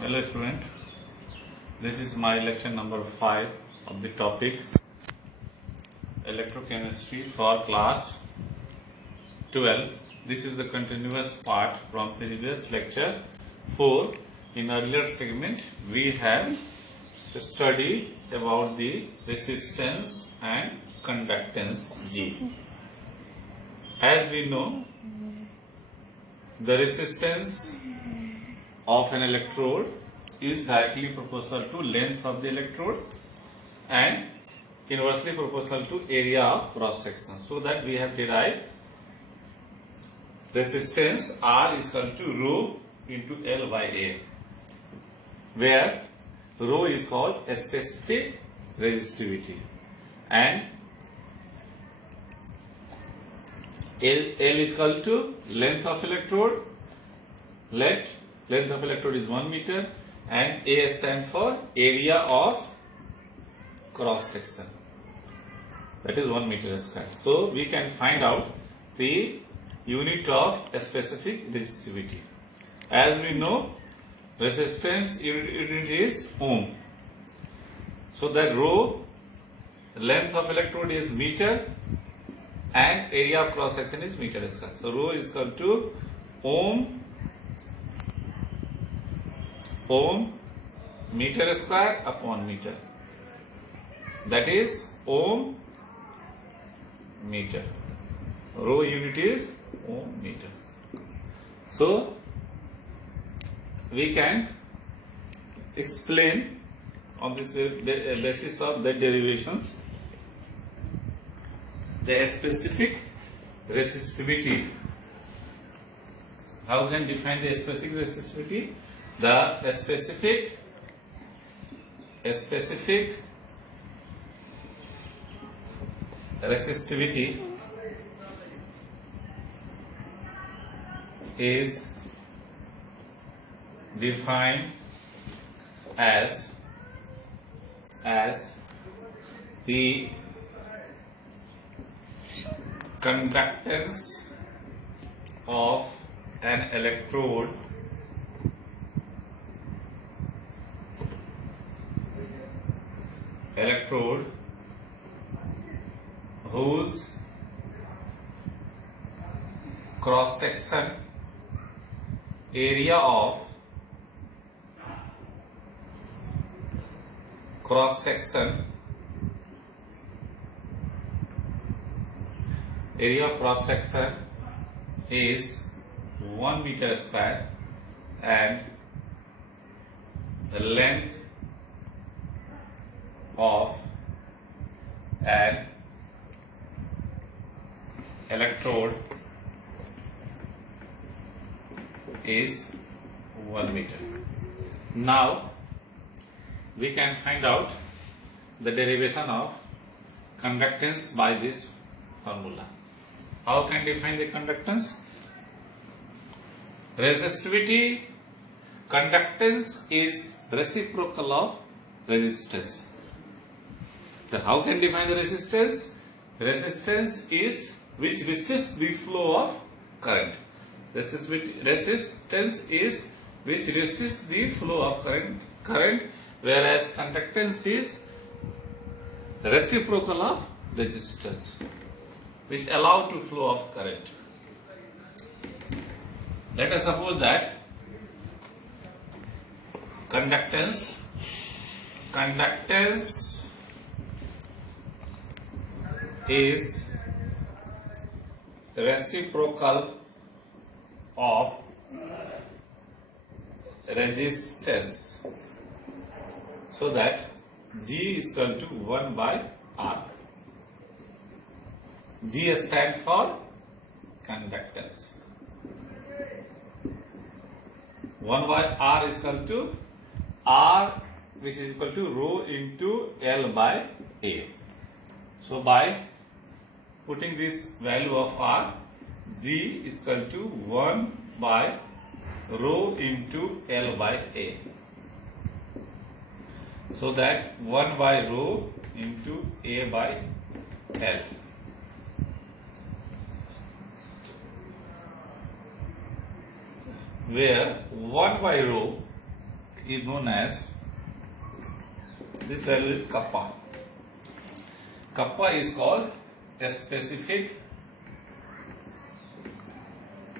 Hello student, this is my lecture number 5 of the topic Electrochemistry for class 12. This is the continuous part from previous lecture 4. In earlier segment we have studied about the resistance and conductance G. As we know, the resistance of an electrode is directly proportional to length of the electrode and inversely proportional to area of cross section. So that we have derived resistance R is equal to rho into L by A, where rho is called a specific resistivity and L is equal to length of electrode. Length of electrode is 1 meter and A stands for area of cross section, that is 1 meter square. So we can find out the unit of a specific resistivity. As we know, resistance unit is ohm. So that rho, length of electrode is meter and area of cross section is meter square. So rho is equal to ohm meter square upon meter, that is ohm meter. Rho unit is ohm meter. So we can explain on this basis of the derivations the specific resistivity. How can define the specific resistivity? The specific resistivity is defined as the conductance of an electrode whose cross section area of cross section is 1 meter square and the length of an electrode is 1 meter. Now we can find out the derivation of conductance by this formula. How can define the conductance? Resistivity, conductance is reciprocal of resistance. So how can define the resistance? Resistance is which resists the flow of current. Resistance is which resists the flow of current, whereas conductance is reciprocal of resistance, which allow to flow of current. Let us suppose that conductance is reciprocal of resistance, so that G is equal to 1 by R. G stands for conductance. 1 by R is equal to R, which is equal to rho into L by A. So by putting this value of R, G is equal to 1 by rho into L by A. So that 1 by rho into A by L. where 1 by rho is known as, this value is kappa. Kappa is called a specific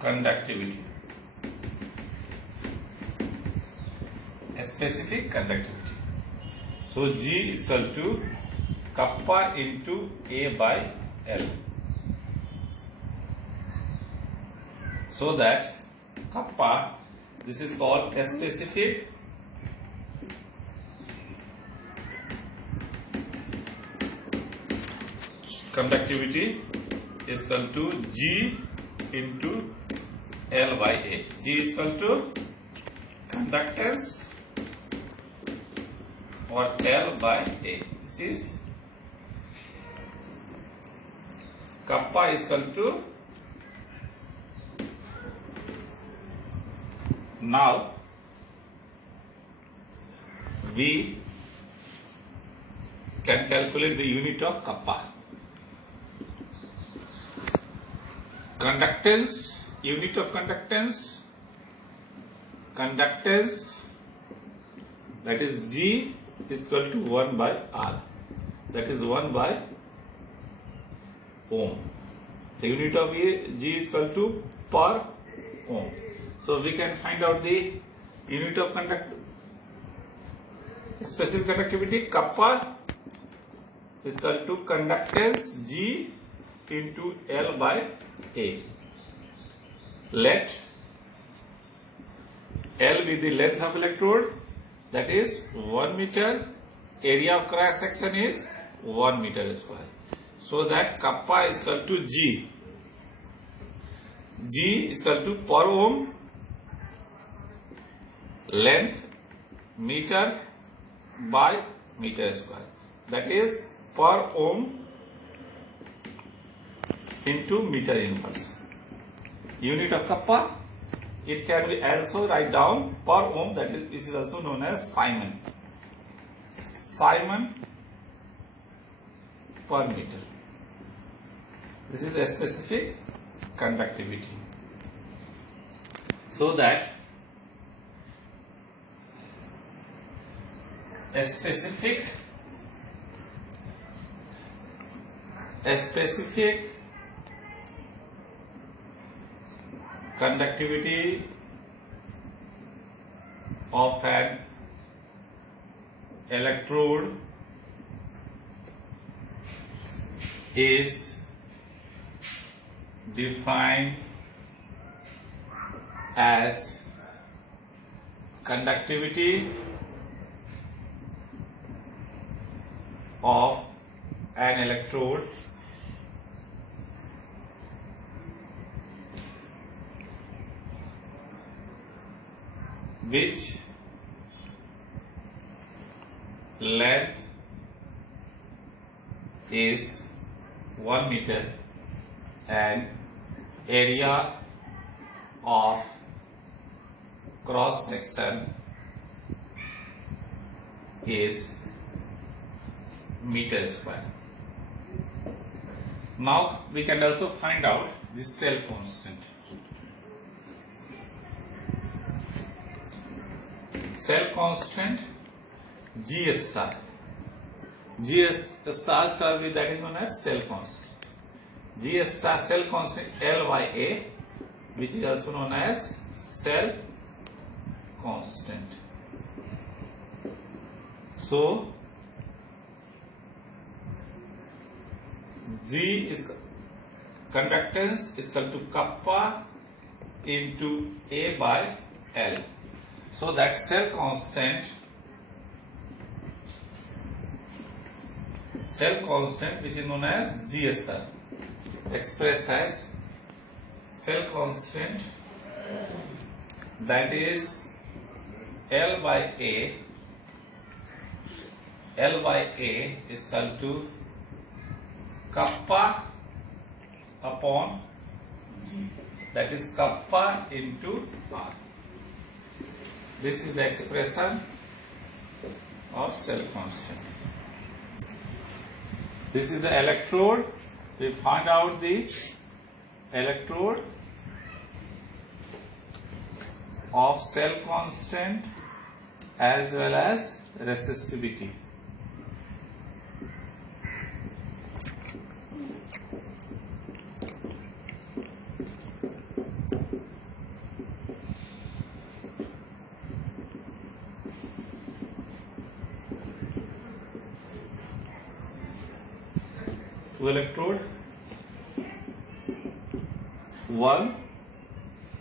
conductivity. A specific conductivity. So G is equal to kappa into A by L. So that kappa, this is called a specific conductivity is equal to G into L by A. G is equal to conductance or L by A. This is kappa is equal to, now we can calculate the unit of kappa. Conductance, unit of conductance, that is G is equal to 1 by R, that is 1 by ohm. The unit of G is equal to per ohm. So we can find out the unit of specific conductivity. Kappa is equal to conductance G into L by A. Let L be the length of electrode, that is 1 meter. Area of cross section is 1 meter square. So that kappa is equal to G. G is equal to per ohm, length meter by meter square, that is per ohm into meter inverse. Unit of kappa, it can be also write down per ohm, that is, this is also known as Simon. Simon per meter. This is a specific conductivity. So that a specific conductivity of an electrode is defined as conductivity of an electrode which length is 1 meter and area of cross section is meter square. Now we can also find out the cell constant. Cell constant G star. G star term is that is known as cell constant. G star cell constant L by A, which is also known as cell constant. So G is conductance is equal to kappa into A by L. So that cell constant which is known as G star, expressed as cell constant, that is L by A is equal to kappa upon G, that is kappa into R. This is the expression of cell constant. This is the electrode. We find out the electrode of cell constant as well as resistivity. To electrode 1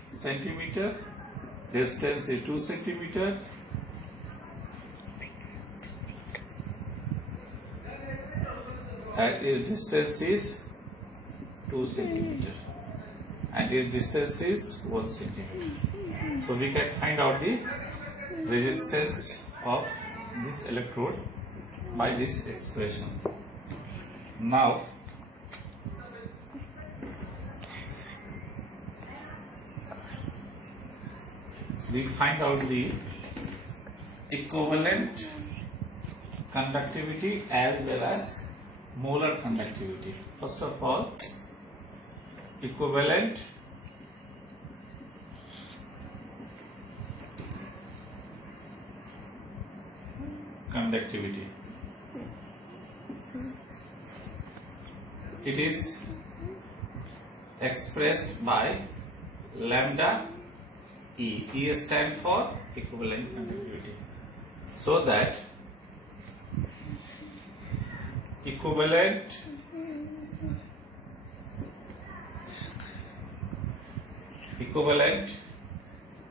centimeter, distance is 2 centimeter, and its distance is 2 centimeter, and its distance is 1 centimeter. So we can find out the resistance of this electrode by this expression. Now we find out the equivalent conductivity as well as molar conductivity. First of all, equivalent conductivity. It is expressed by lambda E. E stands for equivalent conductivity. So that equivalent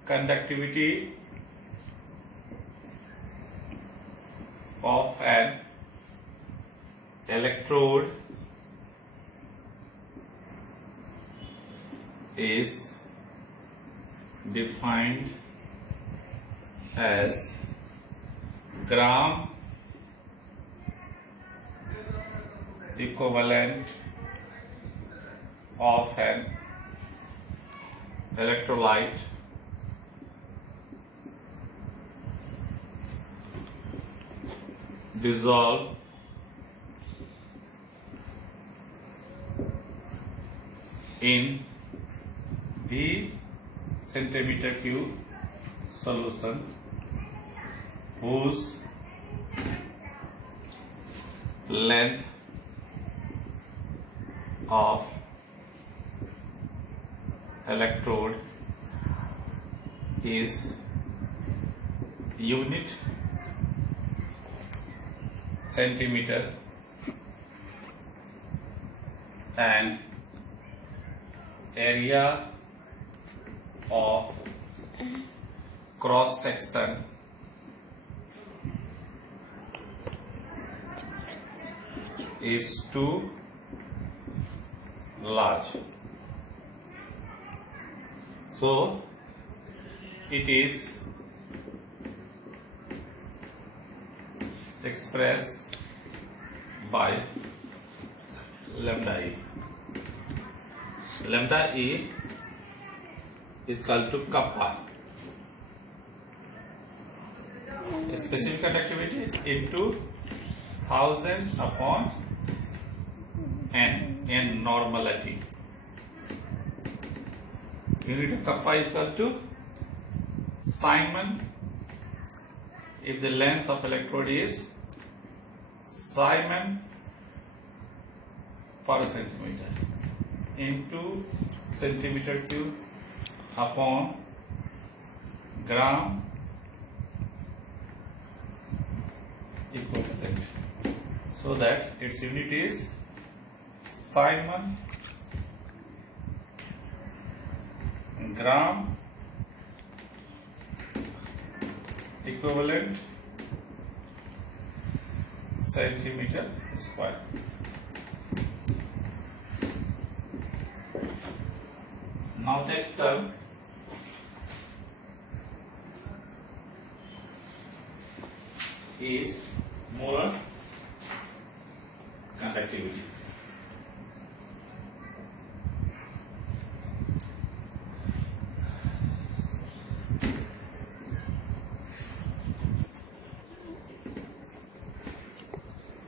conductivity of an electrode is defined as gram equivalent of an electrolyte dissolved in V centimeter cube solution whose length of electrode is unit centimeter and area of cross section is too large. So it is expressed by lambda E. Lambda E is called to kappa. Specific conductivity into 1000 upon n normality. Unit of kappa is equal to Simon. If the length of electrode is Simon per centimeter into centimeter cube upon gram equivalent, so that its unit is Simon gram equivalent centimeter square. Now that term is molar conductivity.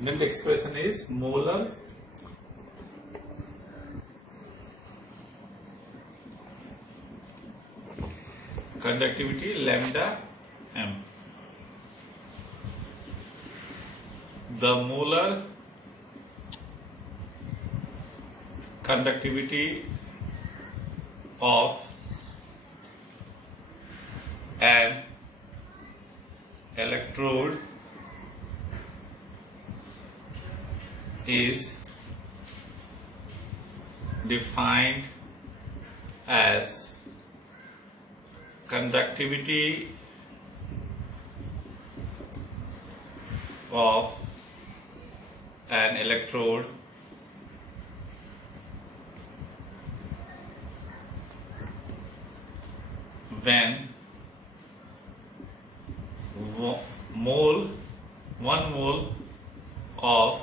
Next expression is molar conductivity lambda m. the molar conductivity of an electrode is defined as conductivity of an electrode when 1 mole of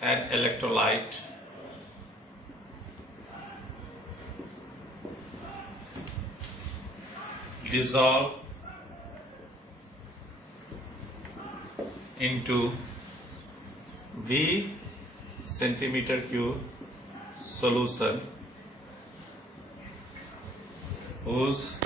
an electrolyte dissolve into V centimeter cube solution whose